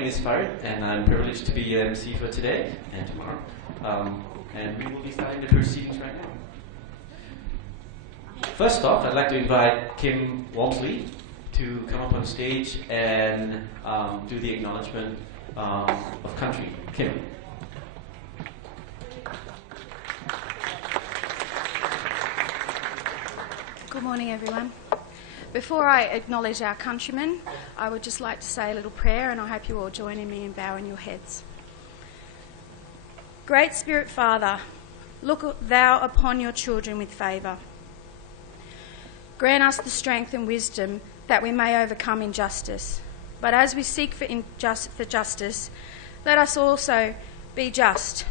name is Farid, and I'm privileged to be your MC for today and tomorrow. And we will be starting the proceedings right now. First off, I'd like to invite Kim Walmsley to come up on stage and do the acknowledgement of country. Kim. Good morning, everyone. Before I acknowledge our countrymen, I would just like to say a little prayer, and I hope you all join in me in bowing your heads. Great Spirit Father, look thou upon your children with favour. Grant us the strength and wisdom that we may overcome injustice. But as we seek for justice, let us also be just.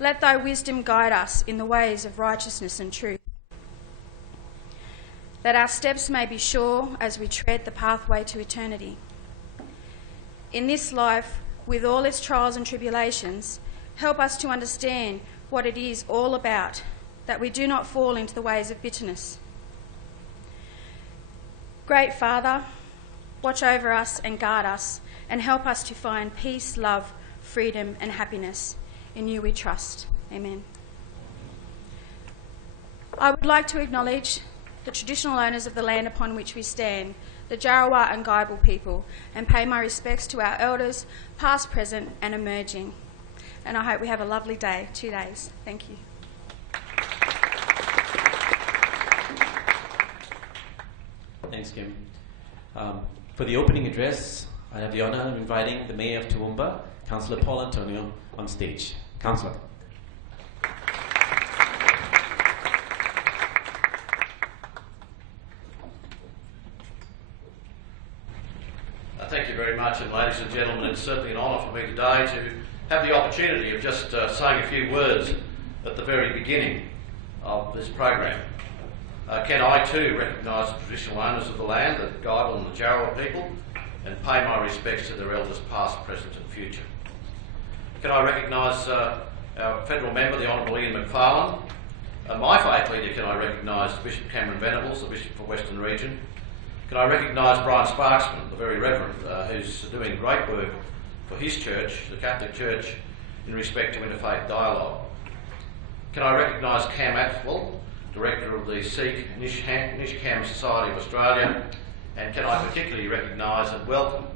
Let thy wisdom guide us in the ways of righteousness and truth, that our steps may be sure as we tread the pathway to eternity. In this life, with all its trials and tribulations, help us to understand what it is all about, that we do not fall into the ways of bitterness. Great Father, watch over us and guard us, and help us to find peace, love, freedom and happiness. In you we trust. Amen. I would like to acknowledge the traditional owners of the land upon which we stand, the Jarowatt and Guyabal people, and pay my respects to our elders, past, present and emerging. And I hope we have a lovely day, 2 days. Thank you. Thanks, Kim. For the opening address, I have the honour of inviting the Mayor of Toowoomba, Councillor Paul Antonio, on stage. Councillor. Thank you very much, and ladies and gentlemen, it's certainly an honour for me today to have the opportunity of just saying a few words at the very beginning of this program. Can I too recognise the traditional owners of the land, the Guyabal and the Jarowatt people, and pay my respects to their elders past, present and future. Can I recognise our federal member, the Honourable Ian Macfarlane, my faith leader. Can I recognise Bishop Cameron Venables, the Bishop for Western Region. Can I recognise Brian Sparksman, the very Reverend, who's doing great work for his church, the Catholic Church, in respect to interfaith dialogue. Can I recognise Cam Atwell, Director of the Sikh Nishkam Society of Australia, and can I particularly recognise and welcome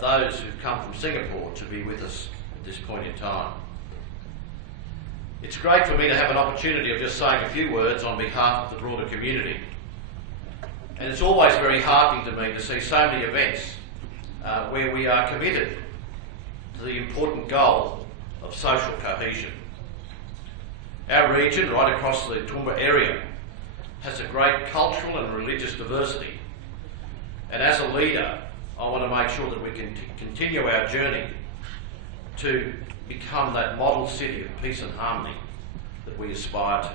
those who've come from Singapore to be with us at this point in time. It's great for me to have an opportunity of just saying a few words on behalf of the broader community. And it's always very heartening to me to see so many events where we are committed to the important goal of social cohesion. Our region, right across the Toowoomba area, has a great cultural and religious diversity. And as a leader, I want to make sure that we can continue our journey to become that model city of peace and harmony that we aspire to.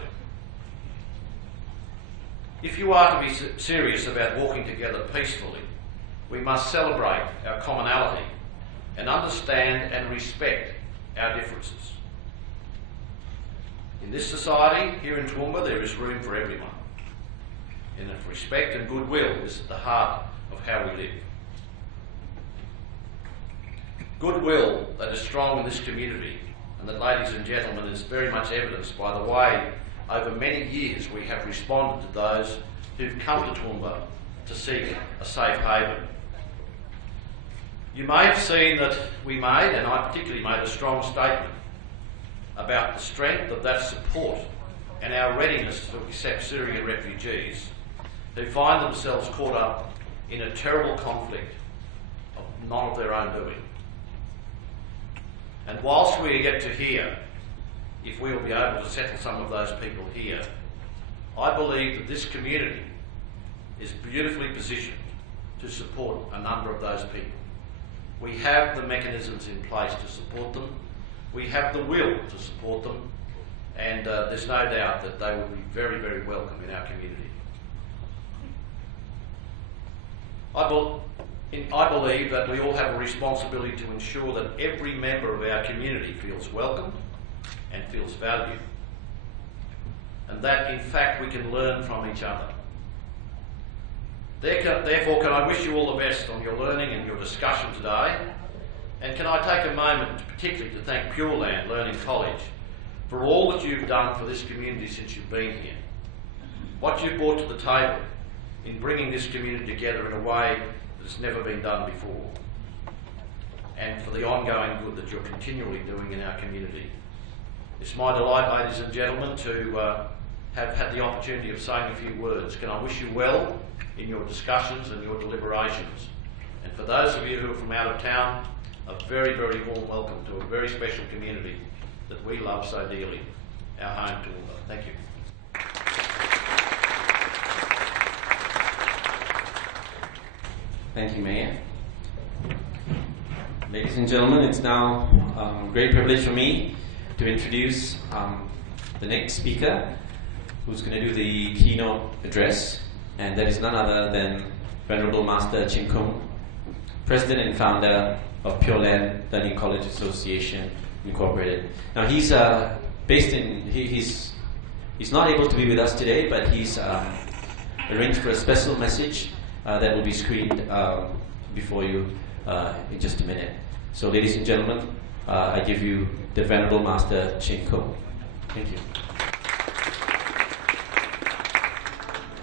If you are to be serious about walking together peacefully, we must celebrate our commonality and understand and respect our differences. In this society, here in Toowoomba, there is room for everyone. And if respect and goodwill is at the heart of how we live. Goodwill that is strong in this community, and that, ladies and gentlemen, is very much evidenced by the way over many years we have responded to those who've come to Toowoomba to seek a safe haven. You may have seen that we made, and I particularly made, a strong statement about the strength of that support and our readiness to accept Syrian refugees who find themselves caught up in a terrible conflict of none of their own doing. And whilst we are yet to hear if we will be able to settle some of those people here, I believe that this community is beautifully positioned to support a number of those people. We have the mechanisms in place to support them. We have the will to support them, and there's no doubt that they will be very, very welcome in our community. I believe that we all have a responsibility to ensure that every member of our community feels welcome and feels valued, and that in fact we can learn from each other. Therefore, can I wish you all the best on your learning and your discussion today? And can I take a moment particularly to thank Pure Land Learning College for all that you've done for this community since you've been here. What you've brought to the table in bringing this community together in a way that has never been done before, and for the ongoing good that you're continually doing in our community. It's my delight, ladies and gentlemen, to have had the opportunity of saying a few words. Can I wish you well in your discussions and your deliberations? And for those of you who are from out of town, a very, very warm welcome to a very special community that we love so dearly, our home Toowoomba. Thank you. Thank you, Mayor. Ladies and gentlemen, it's now a great privilege for me to introduce the next speaker, who's going to do the keynote address, and that is none other than Venerable Master Chin Kung, President and Founder of Pure Land Learning College Association Incorporated. Now he's based in, he's not able to be with us today, but he's arranged for a special message that will be screened before you in just a minute. So ladies and gentlemen, I give you the Venerable Master Chin Kung. Thank you.